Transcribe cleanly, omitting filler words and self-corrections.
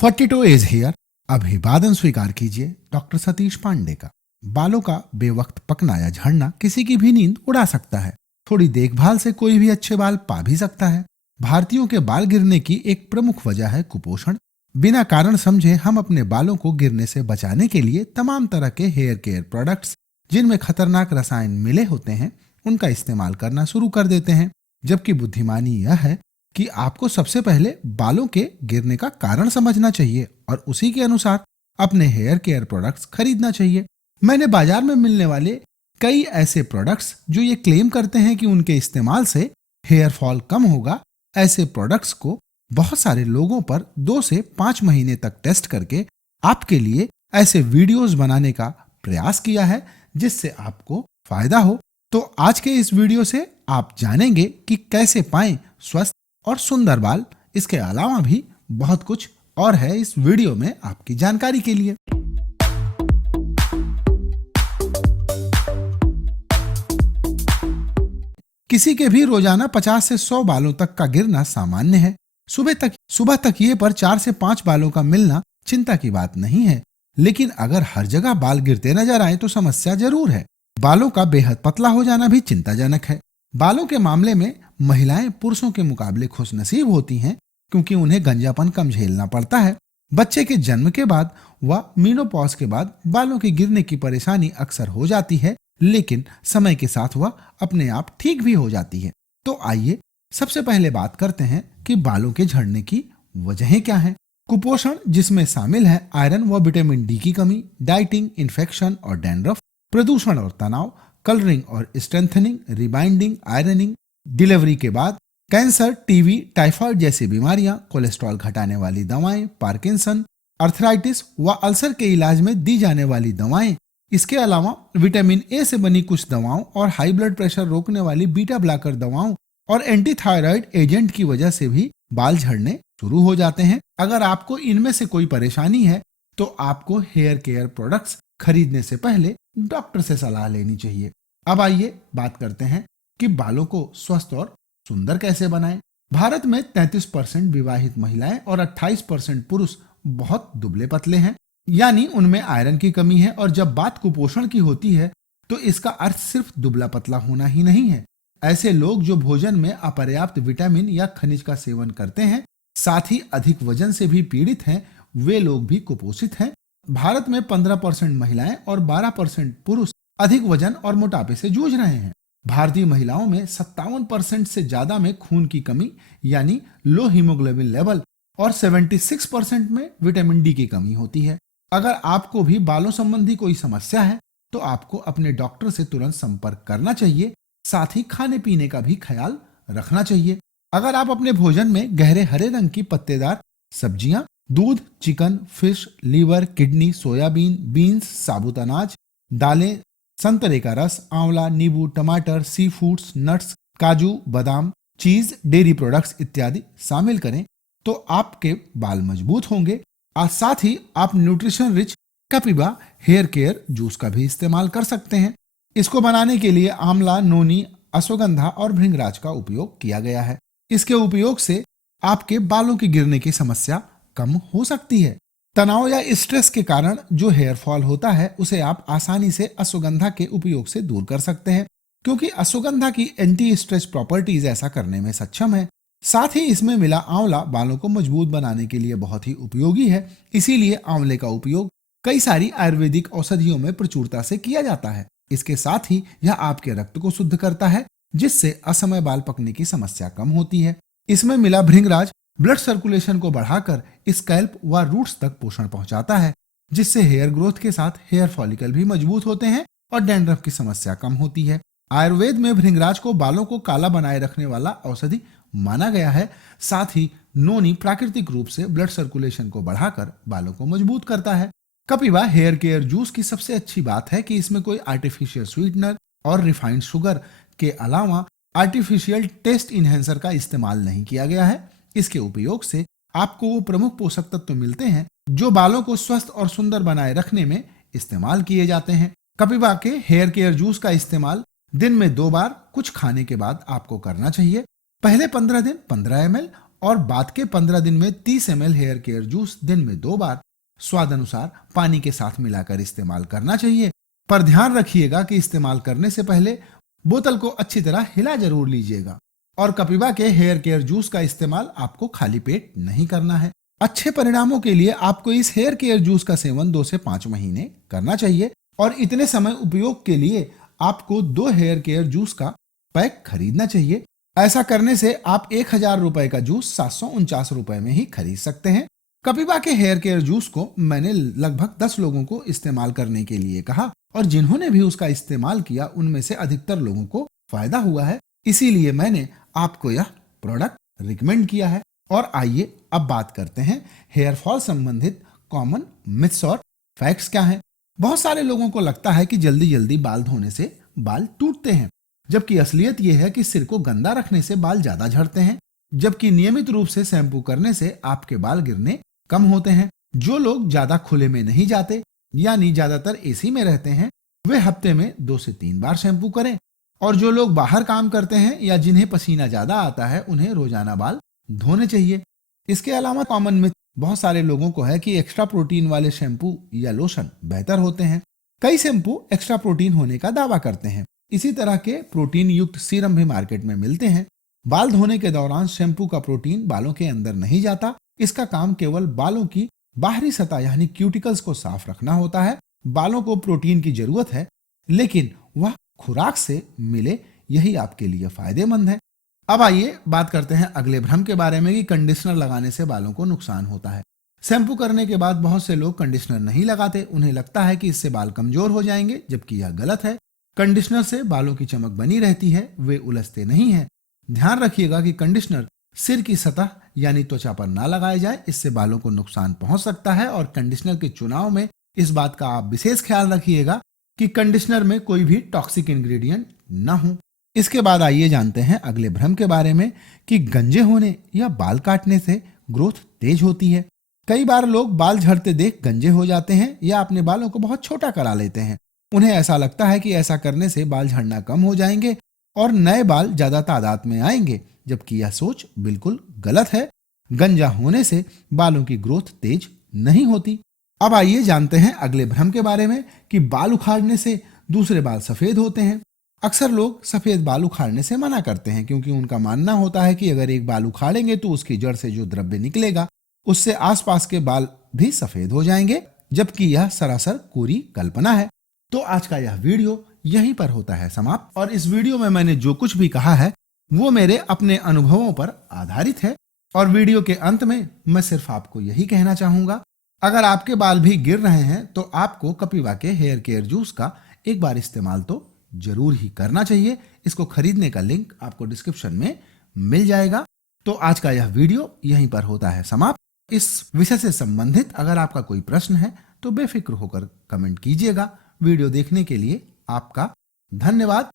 42 is here. अभिवादन स्वीकार कीजिए डॉक्टर सतीश पांडे का। बालों का बेवक्त पकना या झड़ना किसी की भी नींद उड़ा सकता है। थोड़ी देखभाल से कोई भी अच्छे बाल पा भी सकता है। भारतीयों के बाल गिरने की एक प्रमुख वजह है कुपोषण। बिना कारण समझे हम अपने बालों को गिरने से बचाने के लिए तमाम तरह के हेयर केयर प्रोडक्ट्स जिनमें खतरनाक रसायन मिले होते हैं उनका इस्तेमाल करना शुरू कर देते हैं। जबकि बुद्धिमानी यह है कि आपको सबसे पहले बालों के गिरने का कारण समझना चाहिए और उसी के अनुसार अपने हेयर केयर प्रोडक्ट्स खरीदना चाहिए। मैंने बाजार में मिलने वाले कई ऐसे प्रोडक्ट्स जो ये क्लेम करते हैं कि उनके इस्तेमाल से हेयर फॉल कम होगा, ऐसे प्रोडक्ट्स को बहुत सारे लोगों पर 2 से 5 महीने तक टेस्ट करके आपके लिए ऐसे वीडियोस बनाने का प्रयास किया है जिससे आपको फायदा हो। तो आज के इस वीडियो से आप जानेंगे कि कैसे पाएं स्वस्थ और सुंदर बाल। इसके अलावा भी बहुत कुछ और है इस वीडियो में आपकी जानकारी के लिए। किसी के भी रोजाना 50 से 100 बालों तक का गिरना सामान्य है। सुबह तक ये पर 4 से 5 बालों का मिलना चिंता की बात नहीं है, लेकिन अगर हर जगह बाल गिरते नजर आए तो समस्या जरूर है। बालों का बेहद पतला हो जाना भी चिंताजनक है। बालों के मामले में महिलाएं पुरुषों के मुकाबले खुशनसीब होती हैं क्योंकि उन्हें गंजापन कम झेलना पड़ता है। बच्चे के जन्म के बाद व मीनोपॉज के बाद बालों के गिरने की परेशानी अक्सर हो जाती है, लेकिन समय के साथ वह अपने आप ठीक भी हो जाती है। तो आइए सबसे पहले बात करते हैं कि बालों के झड़ने की वजहें क्या हैं। कुपोषण, जिसमें शामिल है आयरन व विटामिन डी की कमी, डाइटिंग, इन्फेक्शन और डैंड्रफ, प्रदूषण और तनाव, कलरिंग और स्ट्रेंथनिंग, रिबाइंडिंग, आयरनिंग, डिलीवरी के बाद कैंसर, टीबी, टाइफाइड जैसी बीमारियां, कोलेस्ट्रॉल घटाने वाली दवाएं, पार्किंसन, अर्थराइटिस व अल्सर के इलाज में दी जाने वाली दवाएं। इसके अलावा विटामिन ए से बनी कुछ दवाओं और हाई ब्लड प्रेशर रोकने वाली बीटा ब्लॉकर दवाओं और एंटी थायराइड एजेंट की वजह से भी बाल झड़ने शुरू हो जाते हैं। अगर आपको इनमें से कोई परेशानी है तो आपको हेयर केयर प्रोडक्ट्स खरीदने से पहले डॉक्टर से सलाह लेनी चाहिए। अब आइए बात करते हैं कि बालों को स्वस्थ और सुंदर कैसे बनाएं। भारत में 33% विवाहित महिलाएं और 28% पुरुष बहुत दुबले पतले हैं, यानी उनमें आयरन की कमी है। और जब बात कुपोषण की होती है तो इसका अर्थ सिर्फ दुबला पतला होना ही नहीं है। ऐसे लोग जो भोजन में अपर्याप्त विटामिन या खनिज का सेवन करते हैं, साथ ही अधिक वजन से भी पीड़ित हैं, वे लोग भी कुपोषित हैं। भारत में 15% महिलाएं और 12% पुरुष अधिक वजन और मोटापे से जूझ रहे हैं। भारतीय महिलाओं में 57% से ज्यादा में खून की कमी यानी लो हीमोग्लोबिन लेवल और 76% में विटामिन डी की कमी होती है। अगर आपको भी बालों संबंधी कोई समस्या है तो आपको अपने डॉक्टर से तुरंत संपर्क करना चाहिए। साथ ही खाने पीने का भी ख्याल रखना चाहिए। अगर आप अपने भोजन में गहरे हरे रंग की पत्तेदार सब्जियां, दूध, chicken, fish, liver, kidney, soybean, beans, साबुत अनाज, दालें, संतरे का रस, आंवला, नींबू, टमाटर, सी फूड्स, नट्स, काजू, बादाम, चीज, डेयरी प्रोडक्ट्स इत्यादि शामिल करें तो आपके बाल मजबूत होंगे। और साथ ही आप nutrition rich Kapiva hair care juice का भी इस्तेमाल कर सकते हैं। इसको बनाने के लिए आंवला, नोनी, अश्वगंधा और भृंगराज का उपयोग किया गया है। इसके उपयोग से आपके बालों के गिरने की समस्या कम हो सकती है। तनाव या स्ट्रेस के कारण जो हेयर फॉल होता है उसे आप आसानी से अश्वगंधा के उपयोग से दूर कर सकते हैं, क्योंकि अश्वगंधा की एंटी स्ट्रेस प्रॉपर्टीज ऐसा करने में सक्षम है। साथ ही इसमें मिला आंवला बालों को मजबूत बनाने के लिए बहुत ही उपयोगी है। इसीलिए आंवले का उपयोग कई सारी आयुर्वेदिक औषधियों में प्रचुरता से किया जाता है। इसके साथ ही यह आपके रक्त को शुद्ध करता है, जिससे असमय बाल पकने की समस्या कम होती है। इसमें मिला भृंगराज ब्लड सर्कुलेशन को बढ़ाकर स्कैल्प व रूट्स तक पोषण पहुंचाता है, जिससे हेयर ग्रोथ के साथ हेयर फॉलिकल भी मजबूत होते हैं और डैंड्रफ की समस्या कम होती है। आयुर्वेद में भृंगराज को बालों को काला बनाए रखने वाला औषधि माना गया है। साथ ही नोनी प्राकृतिक रूप से ब्लड सर्कुलेशन को बढ़ाकर बालों को मजबूत करता है। कपिवा हेयर केयर जूस की सबसे अच्छी बात है कि इसमें कोई आर्टिफिशियल स्वीटनर और रिफाइंड शुगर के अलावा आर्टिफिशियल टेस्ट इनहेंसर का इस्तेमाल नहीं किया गया है। इसके उपयोग से आपको वो प्रमुख पोषक तत्व मिलते हैं जो बालों को स्वस्थ और सुंदर बनाए रखने में इस्तेमाल किए जाते हैं। कपिवा के हेयर केयर जूस का इस्तेमाल दिन में 2 बार कुछ खाने के बाद आपको करना चाहिए। पहले 15 दिन 15 ml और बाद के 15 दिन में 30 ml हेयर केयर जूस दिन में 2 बार स्वाद अनुसार पानी के साथ मिलाकर इस्तेमाल करना चाहिए। पर ध्यान रखिएगा कि इस्तेमाल करने से पहले बोतल को अच्छी तरह हिला जरूर लीजिएगा। और कपिवा के हेयर केयर जूस का इस्तेमाल आपको खाली पेट नहीं करना है। अच्छे परिणामों के लिए आपको इस हेयर केयर जूस का सेवन 2 से 5 महीने करना चाहिए और इतने समय उपयोग के लिए आपको 2 हेयर केयर जूस का पैक खरीदना चाहिए। ऐसा करने से आप 1000 रुपए का जूस 749 रुपए में ही खरीद सकते हैं। कपिवा के हेयर केयर जूस को मैंने लगभग 10 लोगों को इस्तेमाल करने के लिए कहा और जिन्होंने भी उसका इस्तेमाल किया उनमें से अधिकतर लोगों को फायदा हुआ है, इसीलिए मैंने आपको यह प्रोडक्ट रिकमेंड किया है। और आइए अब बात करते हैं हेयर फॉल संबंधित कॉमन मिथ्स और फैक्ट्स क्या हैं। बहुत सारे लोगों को लगता है कि जल्दी जल्दी बाल धोने से बाल टूटते हैं, जबकि असलियत यह है कि सिर को गंदा रखने से बाल ज्यादा झड़ते हैं, जबकि नियमित रूप से शैम्पू करने से आपके बाल गिरने कम होते हैं। जो लोग ज्यादा खुले में नहीं जाते यानी ज्यादातर एसी में रहते हैं वे हफ्ते में 2 से 3 बार शैम्पू करें, और जो लोग बाहर काम करते हैं या जिन्हें पसीना ज्यादा आता है उन्हें रोजाना बाल धोने चाहिए। इसके अलावा कॉमन मिथ बहुत सारे लोगों को है कि एक्स्ट्रा प्रोटीन वाले शैम्पू या लोशन बेहतर होते हैं। कई शैम्पू एक्स्ट्रा प्रोटीन होने का दावा करते हैं। इसी तरह के प्रोटीन युक्त सीरम भी मार्केट में मिलते हैं। बाल धोने के दौरान शैम्पू का प्रोटीन बालों के अंदर नहीं जाता। इसका काम केवल बालों की बाहरी सतह यानी क्यूटिकल्स को साफ रखना होता है। बालों को प्रोटीन की जरूरत है, लेकिन वह खुराक से मिले, यही आपके लिए फायदेमंद है। अब आइए बात करते हैं अगले भ्रम के बारे में कि कंडीशनर लगाने से बालों को नुकसान होता है। शैम्पू करने के बाद बहुत से लोग कंडीशनर नहीं लगाते। उन्हें लगता है कि इससे बाल कमजोर हो जाएंगे, जबकि यह गलत है। कंडीशनर से बालों की चमक बनी रहती है, वे उलझते नहीं हैं। ध्यान रखिएगा कि कंडीशनर सिर की सतह यानी त्वचा पर ना लगाया जाए, इससे बालों को नुकसान पहुंच सकता है। और कंडीशनर के चुनाव में इस बात का आप विशेष ख्याल रखिएगा कि कंडीशनर में कोई भी टॉक्सिक इंग्रेडिएंट ना हो। इसके बाद आइए जानते हैं अगले भ्रम के बारे में कि गंजे होने या बाल काटने से ग्रोथ तेज होती है। कई बार लोग बाल झड़ते देख गंजे हो जाते हैं या अपने बालों को बहुत छोटा करा लेते हैं। उन्हें ऐसा लगता है कि ऐसा करने से बाल झड़ना कम हो जाएंगे और नए बाल ज्यादा तादाद में आएंगे, जबकि यह सोच बिल्कुल गलत है। गंजा होने से बालों की ग्रोथ तेज नहीं होती। अब आइए जानते हैं अगले भ्रम के बारे में कि बाल उखाड़ने से दूसरे बाल सफेद होते हैं। अक्सर लोग सफेद बाल उखाड़ने से मना करते हैं, क्योंकि उनका मानना होता है कि अगर एक बाल उखाड़ेंगे तो उसकी जड़ से जो द्रव्य निकलेगा उससे आसपास के बाल भी सफेद हो जाएंगे, जबकि यह सरासर कोरी कल्पना है। तो आज का यह वीडियो यहीं पर होता है समाप्त। और इस वीडियो में मैंने जो कुछ भी कहा है वो मेरे अपने अनुभवों पर आधारित है। और वीडियो के अंत में मैं सिर्फ आपको यही कहना चाहूंगा, अगर आपके बाल भी गिर रहे हैं तो आपको कपिवा के हेयर केयर जूस का एक बार इस्तेमाल तो जरूर ही करना चाहिए। इसको खरीदने का लिंक आपको डिस्क्रिप्शन में मिल जाएगा। तो आज का यह वीडियो यहीं पर होता है समाप्त। इस विषय से संबंधित अगर आपका कोई प्रश्न है तो बेफिक्र होकर कमेंट कीजिएगा। वीडियो देखने के लिए आपका धन्यवाद।